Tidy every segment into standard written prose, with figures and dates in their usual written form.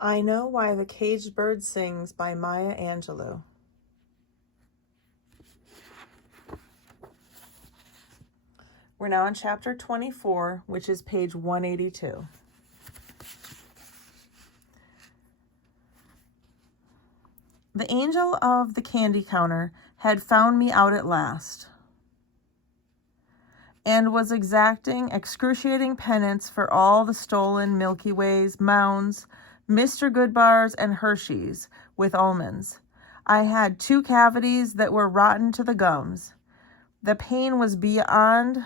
I Know Why the Caged Bird Sings by Maya Angelou. We're now in chapter 24, which is page 182. The angel of the candy counter had found me out at last and was exacting excruciating penance for all the stolen Milky Ways, Mounds, Mr. Goodbars, and Hershey's with almonds. I had 2 cavities that were rotten to the gums. The pain was beyond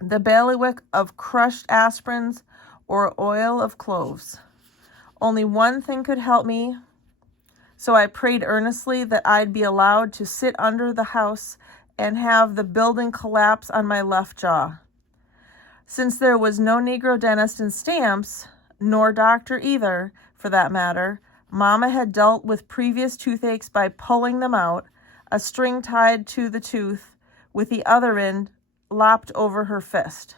the bailiwick of crushed aspirins or oil of cloves. Only one thing could help me, so I prayed earnestly that I'd be allowed to sit under the house and have the building collapse on my left jaw. Since there was no Negro dentist in Stamps, nor doctor either, for that matter, Mama had dealt with previous toothaches by pulling them out, a string tied to the tooth with the other end lopped over her fist.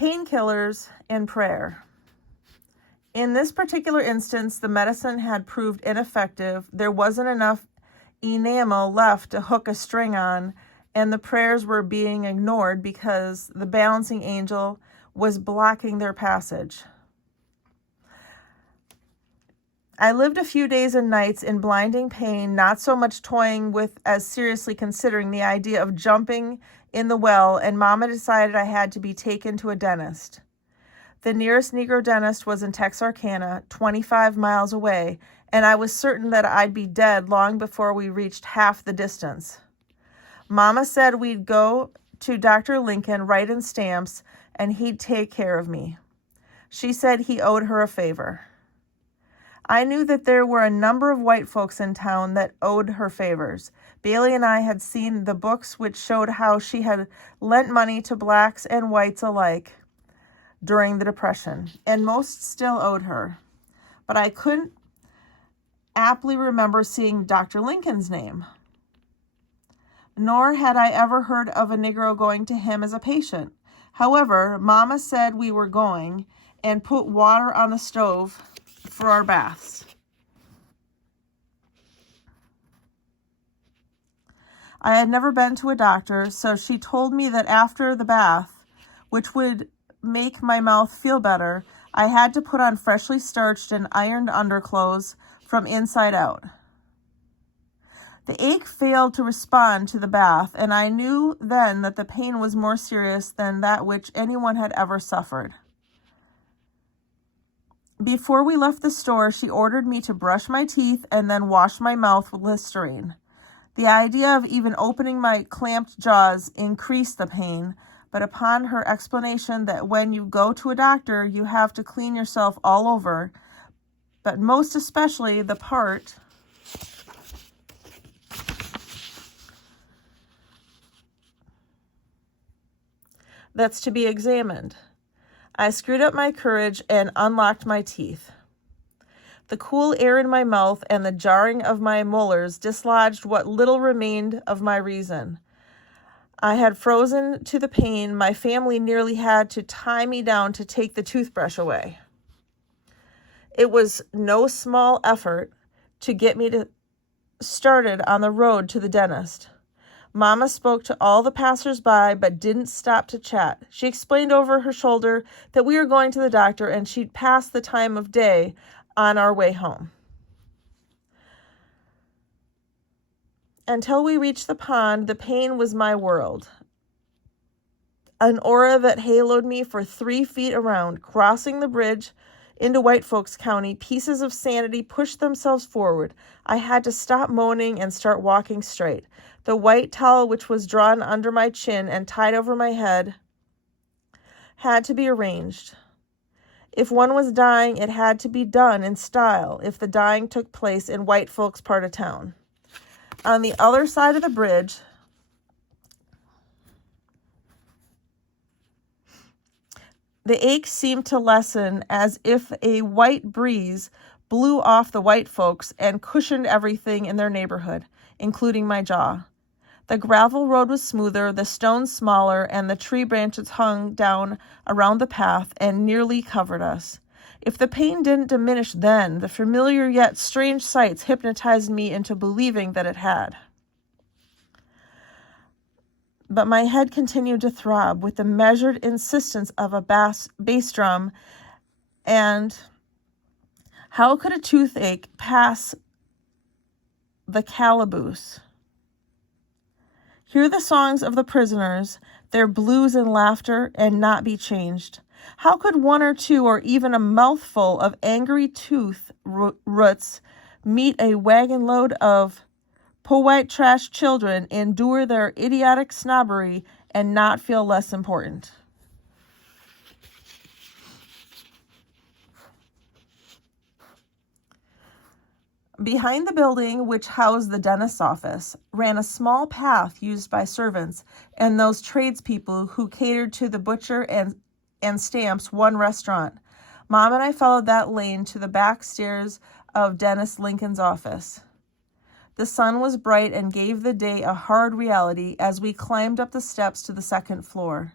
Painkillers and prayer. In this particular instance, the medicine had proved ineffective. There wasn't enough enamel left to hook a string on, and the prayers were being ignored because the balancing angel was blocking their passage. I lived a few days and nights in blinding pain, not so much toying with as seriously considering the idea of jumping in the well, and Mama decided I had to be taken to a dentist. The nearest Negro dentist was in Texarkana, 25 miles away, and I was certain that I'd be dead long before we reached half the distance. Mama said we'd go to Dr. Lincoln right in Stamps, and he'd take care of me. She said he owed her a favor. I knew that there were a number of white folks in town that owed her favors. Bailey and I had seen the books which showed how she had lent money to blacks and whites alike during the Depression, and most still owed her. But I couldn't aptly remember seeing Dr. Lincoln's name, nor had I ever heard of a Negro going to him as a patient. However, Mama said we were going, and put water on the stove for our baths. I had never been to a doctor, so she told me that after the bath, which would make my mouth feel better, I had to put on freshly starched and ironed underclothes from inside out. The ache failed to respond to the bath, and I knew then that the pain was more serious than that which anyone had ever suffered. Before we left the store, she ordered me to brush my teeth and then wash my mouth with Listerine. The idea of even opening my clamped jaws increased the pain, but upon her explanation that when you go to a doctor, you have to clean yourself all over, but most especially the part that's to be examined, I screwed up my courage and unlocked my teeth. The cool air in my mouth and the jarring of my molars dislodged what little remained of my reason. I had frozen to the pain. My family nearly had to tie me down to take the toothbrush away. It was no small effort to get me started on the road to the dentist. Mama spoke to all the passers-by, but didn't stop to chat. She explained over her shoulder that we were going to the doctor, and she'd pass the time of day on our way home. Until we reached the pond, the pain was my world. An aura that haloed me for 3 feet around. Crossing the bridge into White Folks County, pieces of sanity pushed themselves forward. I had to stop moaning and start walking straight. The white towel, which was drawn under my chin and tied over my head, had to be arranged. If one was dying, it had to be done in style if the dying took place in White Folks' part of town. On the other side of the bridge, the ache seemed to lessen as if a white breeze blew off the white folks and cushioned everything in their neighborhood, including my jaw. The gravel road was smoother, the stones smaller, and the tree branches hung down around the path and nearly covered us. If the pain didn't diminish then, the familiar yet strange sights hypnotized me into believing that it had. But my head continued to throb with the measured insistence of a bass drum, and how could a toothache pass the calaboose? Hear the songs of the prisoners, their blues and laughter, and not be changed. How could one or two or even a mouthful of angry tooth roots meet a wagon load of po-white trash children, endure their idiotic snobbery, and not feel less important? Behind the building, which housed the dentist's office, ran a small path used by servants and those tradespeople who catered to the butcher and Stamps One restaurant. Mom and I followed that lane to the back stairs of Dennis Lincoln's office. The sun was bright and gave the day a hard reality as we climbed up the steps to the second floor.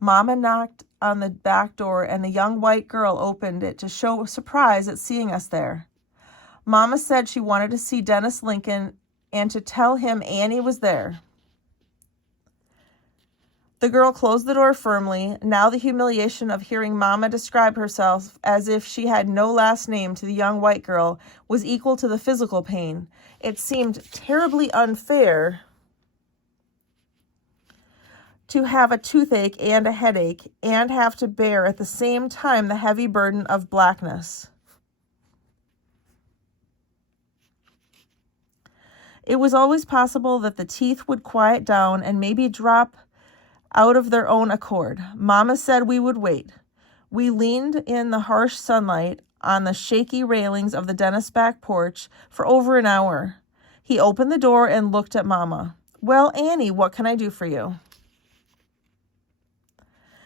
Mama knocked on the back door, and the young white girl opened it to show surprise at seeing us there. Mama said she wanted to see Dennis Lincoln and to tell him Annie was there. The girl closed the door firmly. Now the humiliation of hearing Mama describe herself as if she had no last name to the young white girl was equal to the physical pain. It seemed terribly unfair to have a toothache and a headache and have to bear at the same time the heavy burden of blackness. It was always possible that the teeth would quiet down and maybe drop out of their own accord. Mama said we would wait. We leaned in the harsh sunlight on the shaky railings of the dentist's back porch for over an hour. He opened the door and looked at Mama. "Well, Annie, what can I do for you?"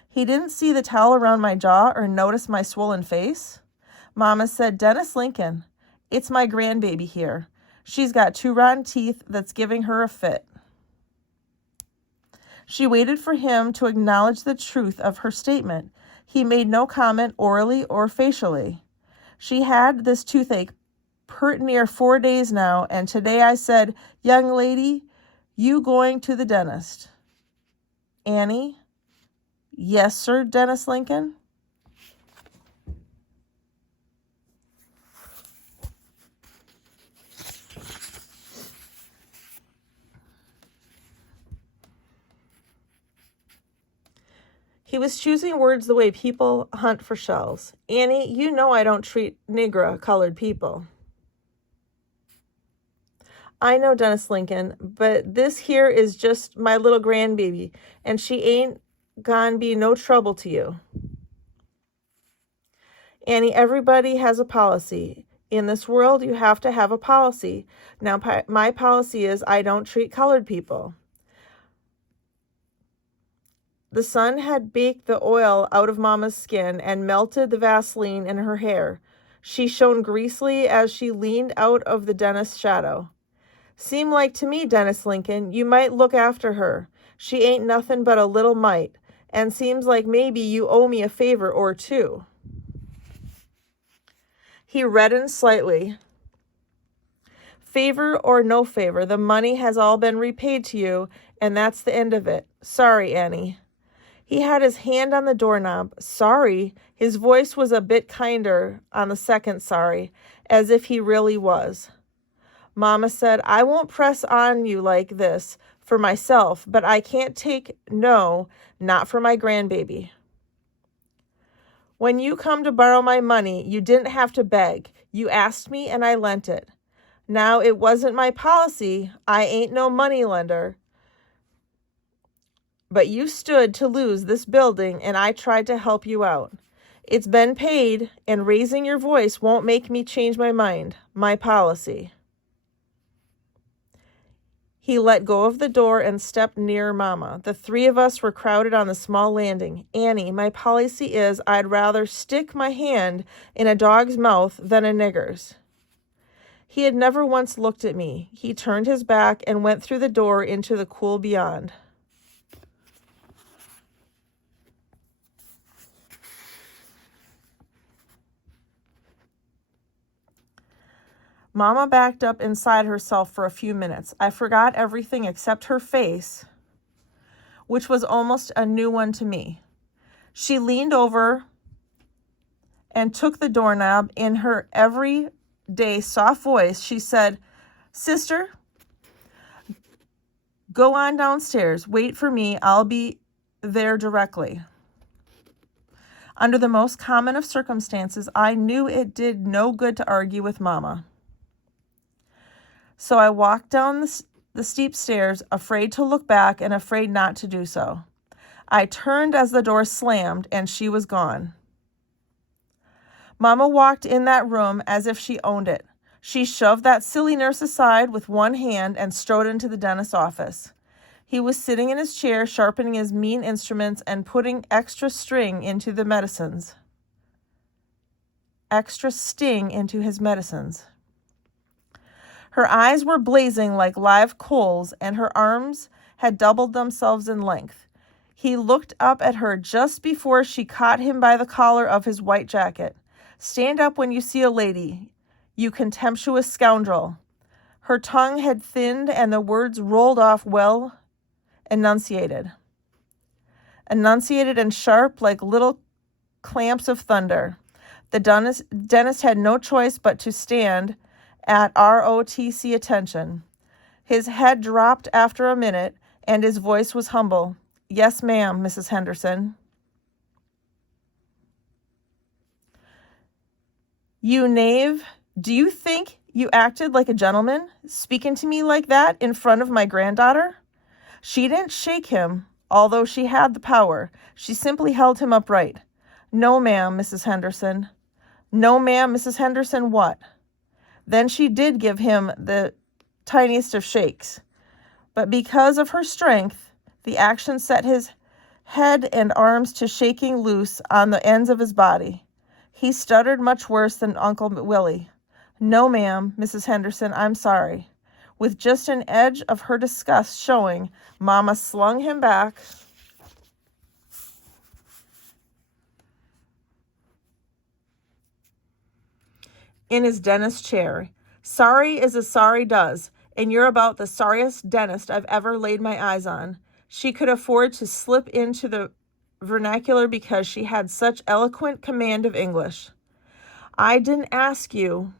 He didn't see the towel around my jaw or notice my swollen face. Mama said, "Dennis Lincoln, it's my grandbaby here. She's got 2 rotten teeth that's giving her a fit." She waited for him to acknowledge the truth of her statement. He made no comment orally or facially. She had this toothache pert near 4 days now, and today I said, "Young lady, you going to the dentist?" "Annie?" "Yes, sir, Dennis Lincoln." He was choosing words the way people hunt for shells. "Annie, you know I don't treat Negra-colored people." "I know, Dennis Lincoln, but this here is just my little grandbaby, and she ain't gonna be no trouble to you." "Annie, everybody has a policy. In this world, you have to have a policy. Now, my policy is I don't treat colored people." The sun had baked the oil out of Mama's skin and melted the Vaseline in her hair. She shone greasily as she leaned out of the dentist's shadow. "Seem like to me, Dennis Lincoln, you might look after her. She ain't nothing but a little mite, and seems like maybe you owe me a favor or two." He reddened slightly. "Favor or no favor, the money has all been repaid to you, and that's the end of it. Sorry, Annie." He had his hand on the doorknob. "Sorry?" His voice was a bit kinder on the second sorry, as if he really was. Mama said, "I won't press on you like this for myself, but I can't take no, not for my grandbaby. When you come to borrow my money, you didn't have to beg. You asked me and I lent it. Now, it wasn't my policy. I ain't no money lender. But you stood to lose this building, and I tried to help you out. It's been paid, and raising your voice won't make me change my mind. My policy." He let go of the door and stepped near Mama. The 3 of us were crowded on the small landing. "Annie, my policy is I'd rather stick my hand in a dog's mouth than a nigger's." He had never once looked at me. He turned his back and went through the door into the cool beyond. Mama backed up inside herself for a few minutes. I forgot everything except her face, which was almost a new one to me. She leaned over and took the doorknob. In her everyday soft voice, she said, "Sister, go on downstairs. Wait for me. I'll be there directly." Under the most common of circumstances, I knew it did no good to argue with Mama. So I walked down the steep stairs, afraid to look back and afraid not to do so. I turned as the door slammed, and she was gone. Mama walked in that room as if she owned it. She shoved that silly nurse aside with one hand and strode into the dentist's office. He was sitting in his chair, sharpening his mean instruments and putting extra sting into his medicines. Her eyes were blazing like live coals, and her arms had doubled themselves in length. He looked up at her just before she caught him by the collar of his white jacket. "Stand up when you see a lady, you contemptuous scoundrel." Her tongue had thinned, and the words rolled off well enunciated and sharp like little clamps of thunder. The dentist had no choice but to stand at ROTC attention. His head dropped after a minute, and his voice was humble. "Yes, ma'am, Mrs. Henderson." "You knave, do you think you acted like a gentleman, speaking to me like that in front of my granddaughter?" She didn't shake him, although she had the power. She simply held him upright. "No, ma'am, Mrs. Henderson." "No, ma'am, Mrs. Henderson, what?" Then she did give him the tiniest of shakes. But because of her strength, the action set his head and arms to shaking loose on the ends of his body. He stuttered much worse than Uncle Willie. "No, ma'am, Mrs. Henderson, I'm sorry." With just an edge of her disgust showing, Mama slung him back in his dentist chair. "Sorry is as sorry does, and you're about the sorriest dentist I've ever laid my eyes on." She could afford to slip into the vernacular because she had such eloquent command of English. "I didn't ask you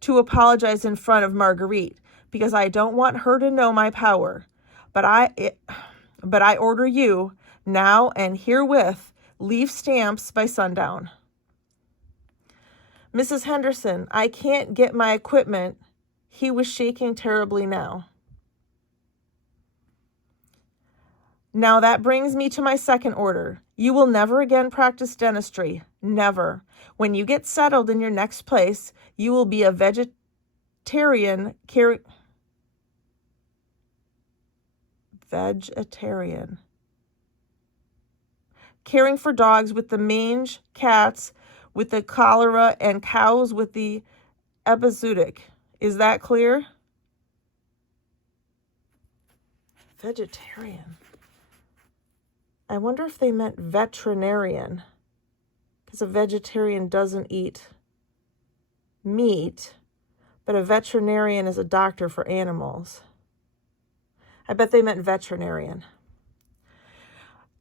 to apologize in front of Marguerite because I don't want her to know my power, but I order you now and herewith leave stamps by sundown." "Mrs. Henderson, I can't get my equipment." He was shaking terribly now. "Now that brings me to my second order. You will never again practice dentistry. Never. When you get settled in your next place, you will be a vegetarian caring for dogs with the mange, cats with the cholera, and cows with the epizootic. Is that clear?" Vegetarian. I wonder if they meant veterinarian, because a vegetarian doesn't eat meat, but a veterinarian is a doctor for animals. I bet they meant veterinarian.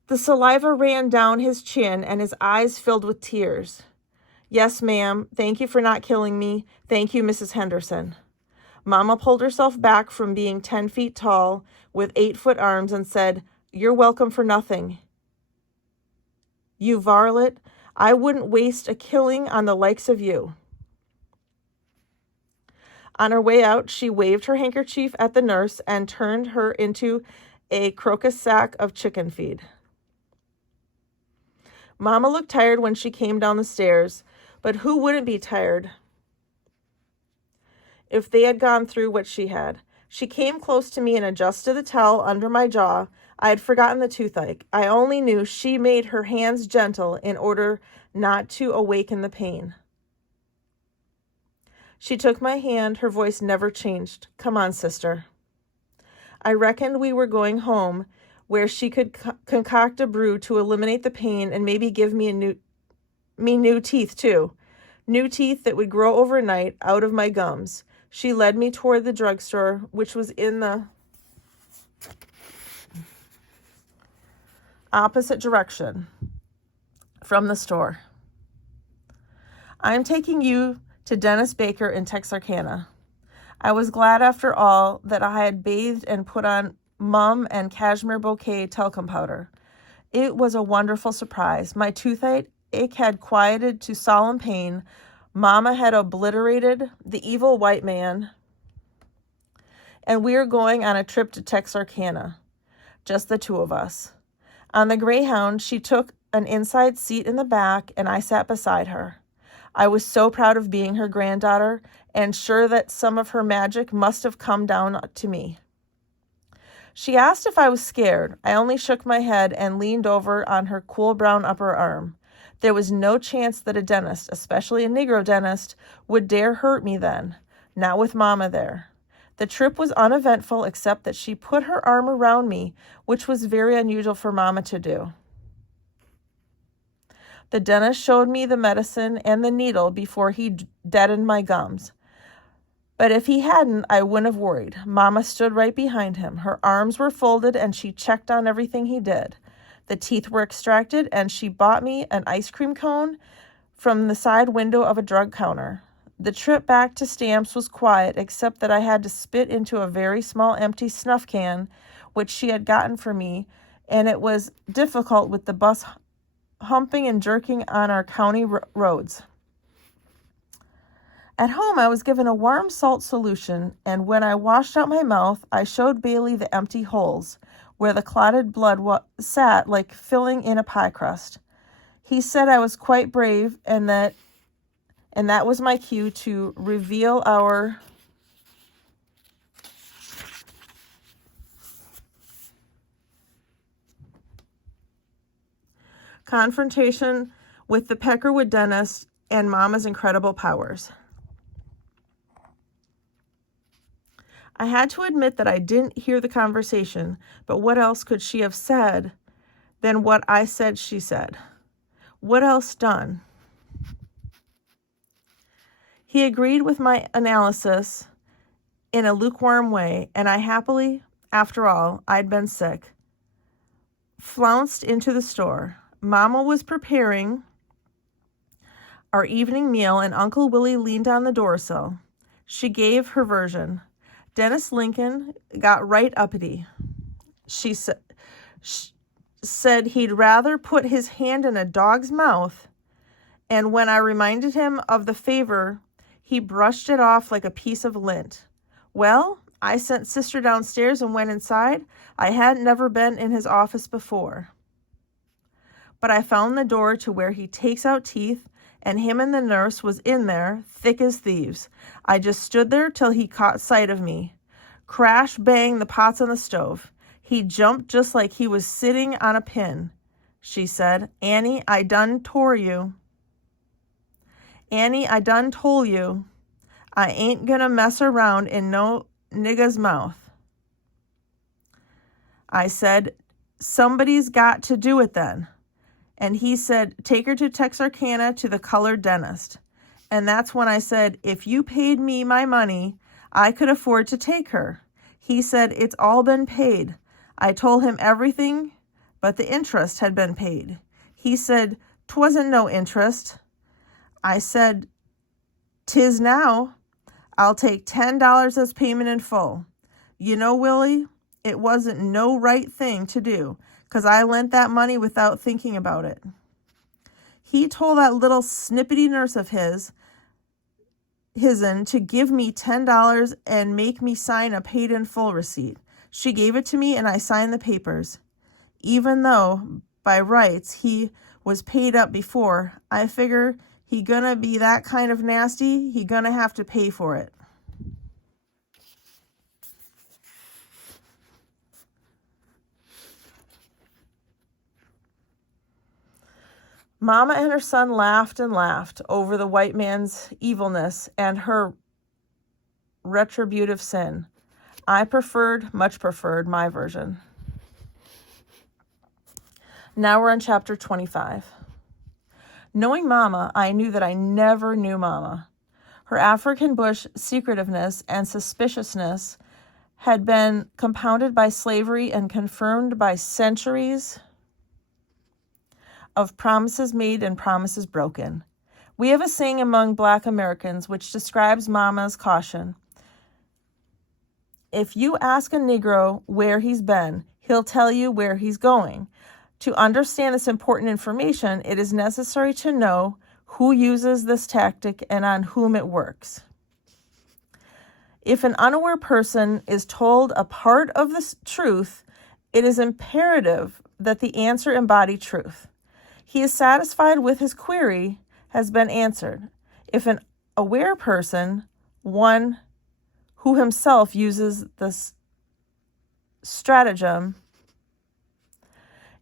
The saliva ran down his chin, and his eyes filled with tears. "Yes, ma'am. Thank you for not killing me. Thank you, Mrs. Henderson." Mama pulled herself back from being 10 feet tall with 8-foot arms and said, "You're welcome for nothing. You varlet, I wouldn't waste a killing on the likes of you." On her way out, she waved her handkerchief at the nurse and turned her into a crocus sack of chicken feed. Mama looked tired when she came down the stairs, but who wouldn't be tired if they had gone through what she had? She came close to me and adjusted the towel under my jaw. I had forgotten the toothache. I only knew she made her hands gentle in order not to awaken the pain. She took my hand. Her voice never changed. Come on, sister. I reckoned we were going home, where she could concoct a brew to eliminate the pain and maybe give me new teeth too. New teeth that would grow overnight out of my gums. She led me toward the drugstore, which was in the opposite direction from the store. I'm taking you to Dennis Baker in Texarkana. I was glad after all that I had bathed and put on mum and cashmere bouquet talcum powder. It was a wonderful surprise. My toothache had quieted to solemn pain. Mama had obliterated the evil white man, and we are going on a trip to Texarkana, just the two of us. On the Greyhound, she took an inside seat in the back, and I sat beside her. I was so proud of being her granddaughter and sure that some of her magic must have come down to me. She asked if I was scared. I only shook my head and leaned over on her cool brown upper arm. There was no chance that a dentist, especially a Negro dentist, would dare hurt me then, not with Mama there. The trip was uneventful except that she put her arm around me, which was very unusual for Mama to do. The dentist showed me the medicine and the needle before he deadened my gums. But if he hadn't, I wouldn't have worried. Mama stood right behind him. Her arms were folded, and she checked on everything he did. The teeth were extracted, and she bought me an ice cream cone from the side window of a drug counter. The trip back to Stamps was quiet, except that I had to spit into a very small empty snuff can, which she had gotten for me, and it was difficult with the bus humping and jerking on our county roads. At home, I was given a warm salt solution, and when I washed out my mouth, I showed Bailey the empty holes, where the clotted blood sat like filling in a pie crust. He said I was quite brave, and that was my cue to reveal our confrontation with the Peckerwood dentist and Mama's incredible powers. I had to admit that I didn't hear the conversation, but what else could she have said than what I said she said? What else done? He agreed with my analysis in a lukewarm way, and I happily, after all, I'd been sick, flounced into the store. Mama was preparing our evening meal, and Uncle Willie leaned on the doorsill. She gave her version. Dennis Lincoln got right uppity. She said he'd rather put his hand in a dog's mouth, and when I reminded him of the favor, he brushed it off like a piece of lint. Well, I sent Sister downstairs and went inside. I hadn't never been in his office before. But I found the door to where he takes out teeth, and him and the nurse was in there, thick as thieves. I just stood there till he caught sight of me. Crash, bang, the pots on the stove. He jumped just like he was sitting on a pin. She said, Annie, I done tore you. Annie, I done told you. I ain't gonna mess around in no nigga's mouth. I said, somebody's got to do it then. And he said, take her to Texarkana to the colored dentist. And that's when I said, if you paid me my money, I could afford to take her. He said, it's all been paid. I told him everything, but the interest had been paid. He said, 'twasn't no interest. I said, 'tis now. I'll take $10 as payment in full. You know, Willie, it wasn't no right thing to do, 'cause I lent that money without thinking about it. He told that little snippety nurse of his'n to give me $10 and make me sign a paid in full receipt. She gave it to me and I signed the papers. Even though, by rights, he was paid up before, I figure he gonna be that kind of nasty, he gonna have to pay for it. Mama and her son laughed and laughed over the white man's evilness and her retributive sin. Much preferred my version. Now we're on chapter 25. Knowing Mama, I knew that I never knew Mama. Her African bush secretiveness and suspiciousness had been compounded by slavery and confirmed by centuries of promises made and promises broken. We have a saying among Black Americans which describes Mama's caution. If you ask a Negro where he's been, he'll tell you where he's going. To understand this important information, it is necessary to know who uses this tactic and on whom it works. If an unaware person is told a part of the truth, it is imperative that the answer embody truth. He is satisfied with his query has been answered. If an aware person, one who himself uses this stratagem,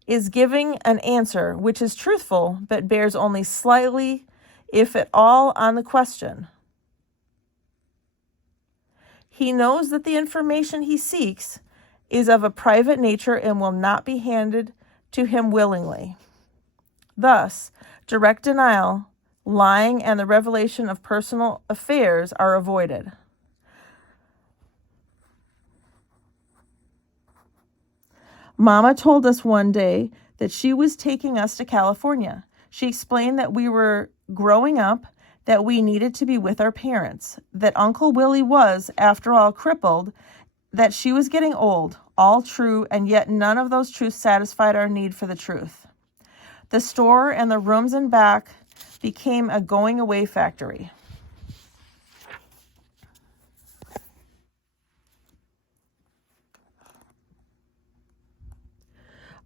is giving an answer which is truthful but bears only slightly, if at all, on the question, he knows that the information he seeks is of a private nature and will not be handed to him willingly. Thus, direct denial, lying, and the revelation of personal affairs are avoided. Mama told us one day that she was taking us to California. She explained that we were growing up, that we needed to be with our parents, that Uncle Willie was, after all, crippled, that she was getting old, all true, and yet none of those truths satisfied our need for the truth. The store and the rooms in back became a going-away factory.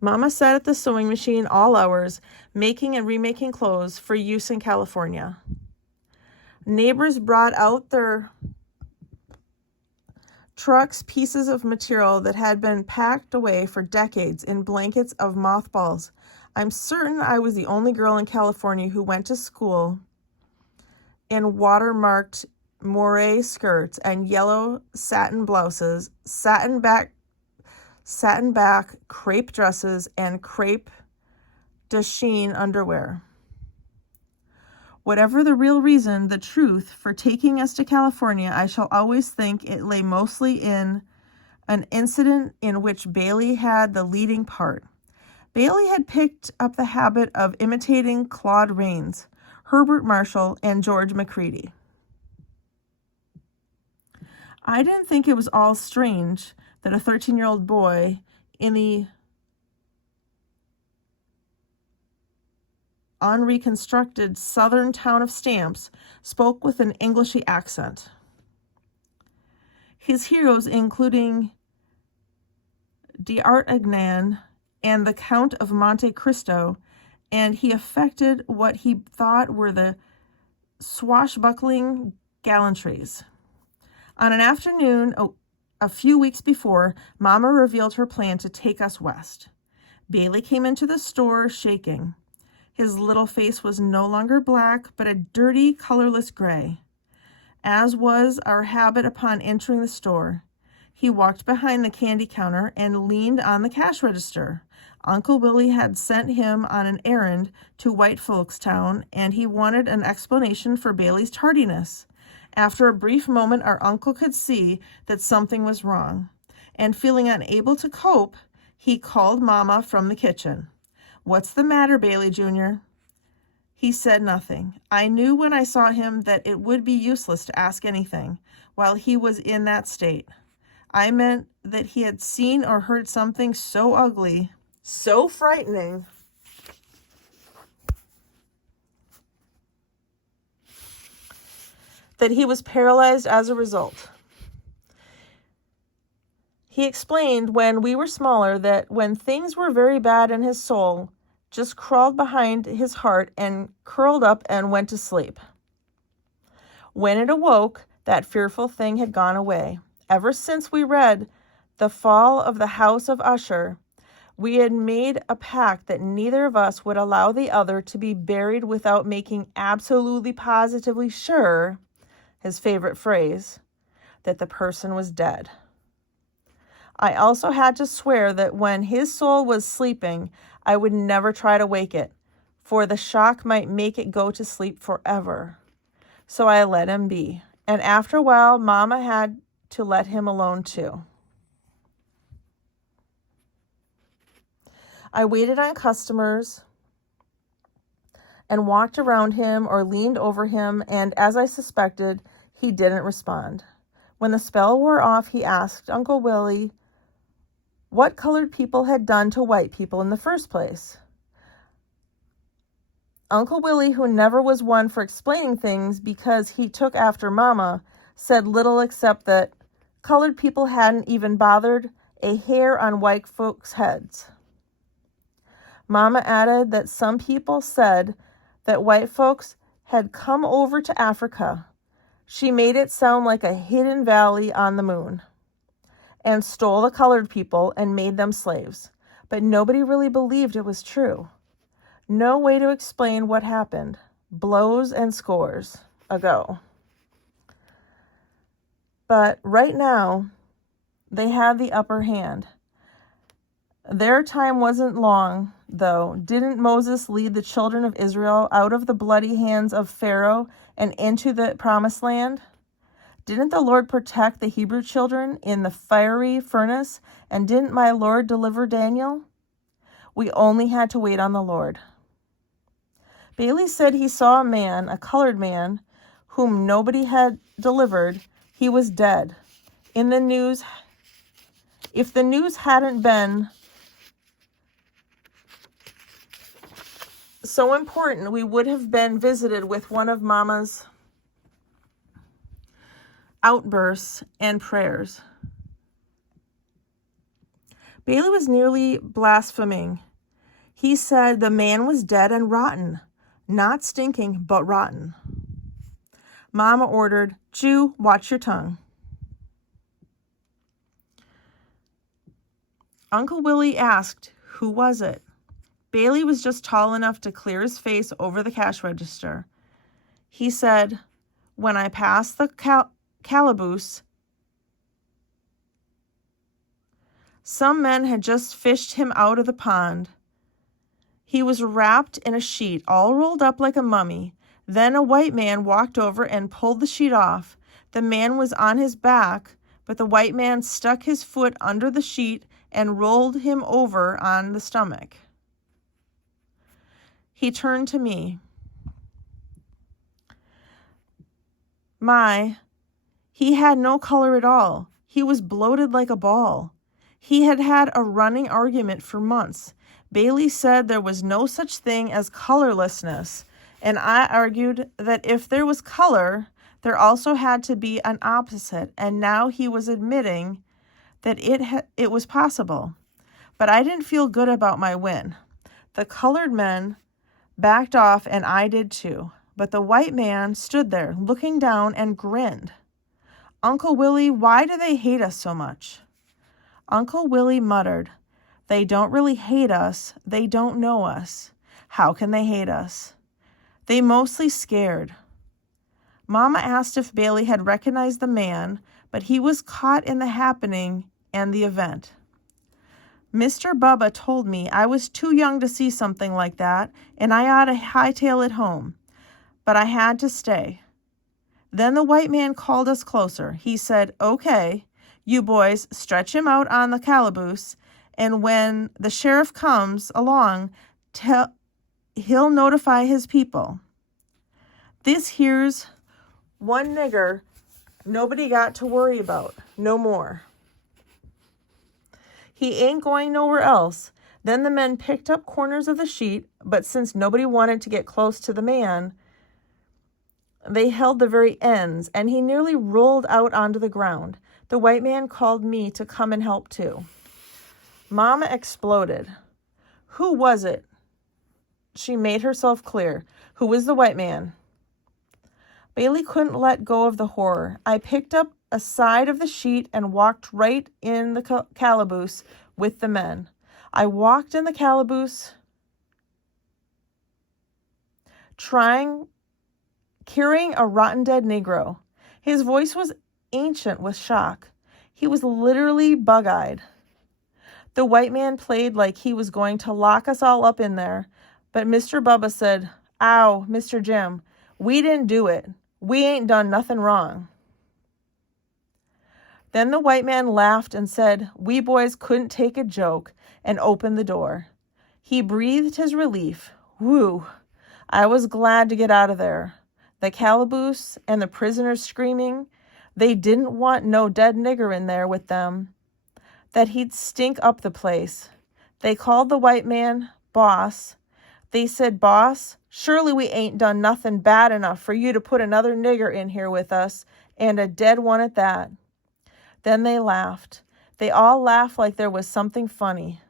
Mama sat at the sewing machine all hours, making and remaking clothes for use in California. Neighbors brought out their trucks pieces of material that had been packed away for decades in blankets of mothballs. I'm certain I was the only girl in California who went to school in watermarked moire skirts and yellow satin blouses, satin back crepe dresses, and crepe de chine underwear. Whatever the real reason, the truth, for taking us to California, I shall always think it lay mostly in an incident in which Bailey had the leading part. Bailey had picked up the habit of imitating Claude Rains, Herbert Marshall, and George Macready. I didn't think it was all strange that a 13-year-old boy in the unreconstructed southern town of Stamps spoke with an Englishy accent. His heroes, including D'Artagnan and the Count of Monte Cristo, and he affected what he thought were the swashbuckling gallantries. On an afternoon a few weeks before, Mama revealed her plan to take us west. Bailey came into the store shaking. His little face was no longer black, but a dirty, colorless gray, as was our habit upon entering the store. He walked behind the candy counter and leaned on the cash register. Uncle Willie had sent him on an errand to White Folks Town, and he wanted an explanation for Bailey's tardiness. After a brief moment, our uncle could see that something was wrong, and feeling unable to cope, he called Mama from the kitchen. "What's the matter, Bailey Jr.?" He said nothing. I knew when I saw him that it would be useless to ask anything while he was in that state. I meant that he had seen or heard something so ugly, so frightening, that he was paralyzed as a result. He explained when we were smaller that when things were very bad in his soul, just crawled behind his heart and curled up and went to sleep. When it awoke, that fearful thing had gone away. Ever since we read The Fall of the House of Usher, we had made a pact that neither of us would allow the other to be buried without making absolutely positively sure, his favorite phrase, that the person was dead. I also had to swear that when his soul was sleeping, I would never try to wake it, for the shock might make it go to sleep forever. So I let him be. And after a while, Mama had to let him alone too. I waited on customers and walked around him or leaned over him, and as I suspected, he didn't respond. When the spell wore off, he asked Uncle Willie what colored people had done to white people in the first place. Uncle Willie, who never was one for explaining things because he took after Mama, said little except that colored people hadn't even bothered a hair on white folks' heads. Mama added that some people said that white folks had come over to Africa. She made it sound like a hidden valley on the moon, and stole the colored people and made them slaves. But nobody really believed it was true. No way to explain what happened. Blows and scores ago. But right now, they had the upper hand. Their time wasn't long, though. Didn't Moses lead the children of Israel out of the bloody hands of Pharaoh and into the promised land? Didn't the Lord protect the Hebrew children in the fiery furnace? And didn't my Lord deliver Daniel? We only had to wait on the Lord. Bailey said he saw a man, a colored man, whom nobody had delivered. He was dead. In the news, if the news hadn't been so important, we would have been visited with one of Mama's outbursts and prayers. Bailey was nearly blaspheming. He said the man was dead and rotten, not stinking, but rotten. Mama ordered, "Jew, watch your tongue." Uncle Willie asked, who was it? Bailey was just tall enough to clear his face over the cash register. He said, when I passed the calaboose, some men had just fished him out of the pond. He was wrapped in a sheet, all rolled up like a mummy. Then a white man walked over and pulled the sheet off. The man was on his back, but the white man stuck his foot under the sheet and rolled him over on the stomach. He turned to me. He had no color at all. He was bloated like a ball. He had had a running argument for months. Bailey said there was no such thing as colorlessness, and I argued that if there was color, there also had to be an opposite, and now he was admitting that it was possible. But I didn't feel good about my win. The colored men backed off, and I did too. But the white man stood there, looking down, and grinned. Uncle Willie, why do they hate us so much? Uncle Willie muttered, they don't really hate us. They don't know us. How can they hate us? They mostly scared. Mama asked if Bailey had recognized the man, but he was caught in the happening and the event. Mr. Bubba told me I was too young to see something like that, and I ought to hightail it home. But I had to stay. Then the white man called us closer. He said, okay, you boys stretch him out on the calaboose, and when the sheriff comes along, he'll notify his people. This here's one nigger nobody got to worry about no more. He ain't going nowhere else. Then the men picked up corners of the sheet, but since nobody wanted to get close to the man, they held the very ends, and he nearly rolled out onto the ground. The white man called me to come and help too. Mama exploded. Who was it? She made herself clear. Who was the white man? Bailey couldn't let go of the horror. I picked up a side of the sheet and walked right in the calaboose with the men. I walked in the calaboose, carrying a rotten dead Negro. His voice was ancient with shock. He was literally bug-eyed. The white man played like he was going to lock us all up in there, but Mr. Bubba said, "Ow, Mr. Jim, we didn't do it. We ain't done nothing wrong." Then the white man laughed and said, "We boys couldn't take a joke," and opened the door. He breathed his relief. Whew! I was glad to get out of there. The calaboose and the prisoners screaming, they didn't want no dead nigger in there with them, that he'd stink up the place. They called the white man boss. They said, "Boss, surely we ain't done nothing bad enough for you to put another nigger in here with us, and a dead one at that." Then they laughed. They all laughed like there was something funny.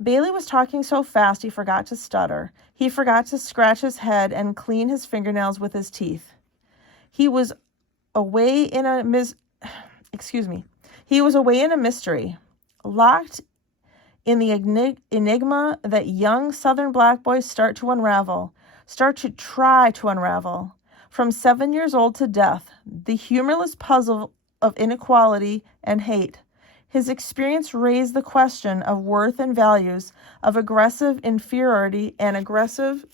Bailey was talking so fast he forgot to stutter. He forgot to scratch his head and clean his fingernails with his teeth. He was away in a He was away in a mystery, locked in the enigma that young Southern black boys start to try to unravel. From 7 years old to death, the humorless puzzle of inequality and hate. His experience raised the question of worth and values, of aggressive inferiority and aggressive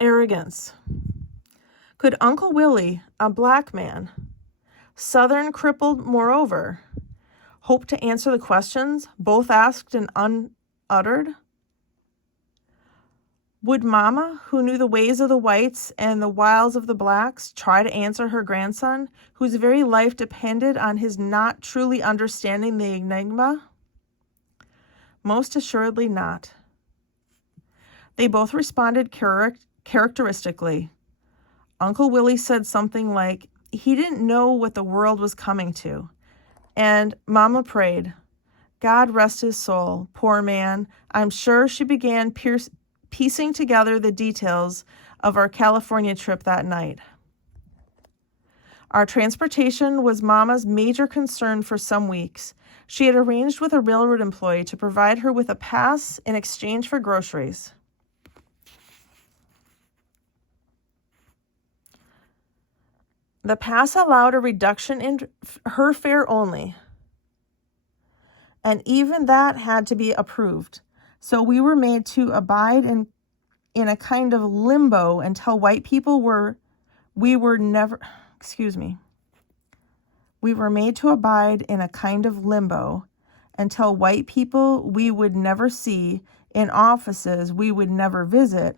arrogance. Could Uncle Willie, a black man, Southern crippled moreover, hope to answer the questions, both asked and unuttered? Would Mama, who knew the ways of the whites and the wiles of the blacks, try to answer her grandson, whose very life depended on his not truly understanding the enigma? Most assuredly not. They both responded characteristically. Uncle Willie said something like he didn't know what the world was coming to. And Mama prayed, "God rest his soul, poor man." I'm sure she began piecing together the details of our California trip that night. Our transportation was Mama's major concern for some weeks. She had arranged with a railroad employee to provide her with a pass in exchange for groceries. The pass allowed a reduction in her fare only, and even that had to be approved. So we were made to abide in a kind of limbo until white people we were made to abide in a kind of limbo until white people we would never see, in offices we would never visit,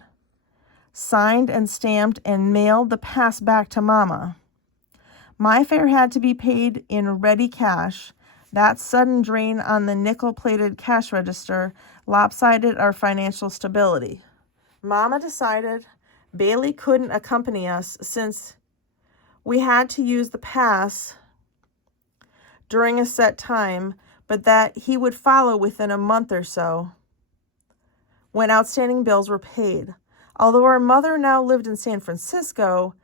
signed and stamped and mailed the pass back to Mama. My fare had to be paid in ready cash. That sudden drain on the nickel-plated cash register lopsided our financial stability. Mama decided Bailey couldn't accompany us since we had to use the pass during a set time, but that he would follow within a month or so when outstanding bills were paid. Although our mother now lived in San Francisco,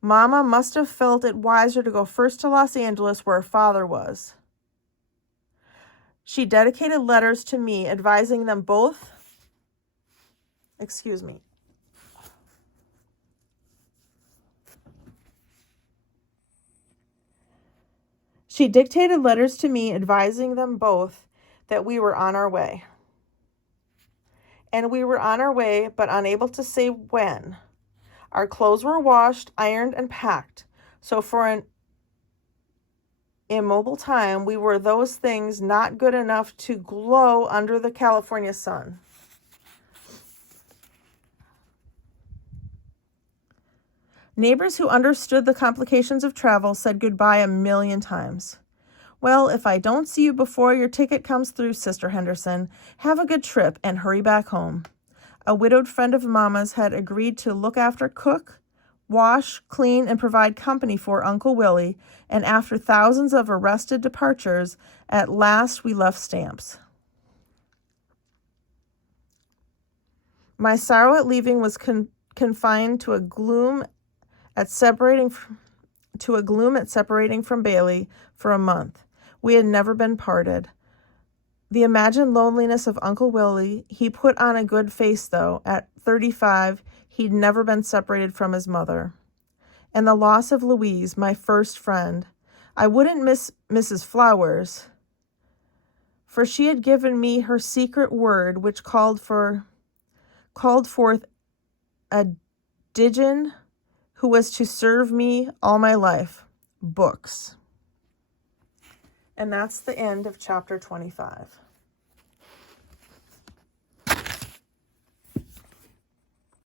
Mama must have felt it wiser to go first to Los Angeles, where her father was. She dedicated letters to me advising them both. She dictated letters to me advising them both that we were on our way. And we were on our way, but unable to say when. Our clothes were washed, ironed, and packed. So for an immobile time, we were those things not good enough to glow under the California sun. Neighbors who understood the complications of travel said goodbye a million times. "Well, if I don't see you before your ticket comes through, Sister Henderson, have a good trip and hurry back home." A widowed friend of Mama's had agreed to look after, cook, wash, clean, and provide company for Uncle Willie, and after thousands of arrested departures, at last we left Stamps. My sorrow at leaving was confined to a gloom at separating from Bailey for a month. We had never been parted. The imagined loneliness of Uncle Willie. He put on a good face, though. At 35, he'd never been separated from his mother. And the loss of Louise, my first friend. I wouldn't miss Mrs. Flowers, for she had given me her secret word, which called forth a Digeon who was to serve me all my life. Books. And that's the end of chapter 25.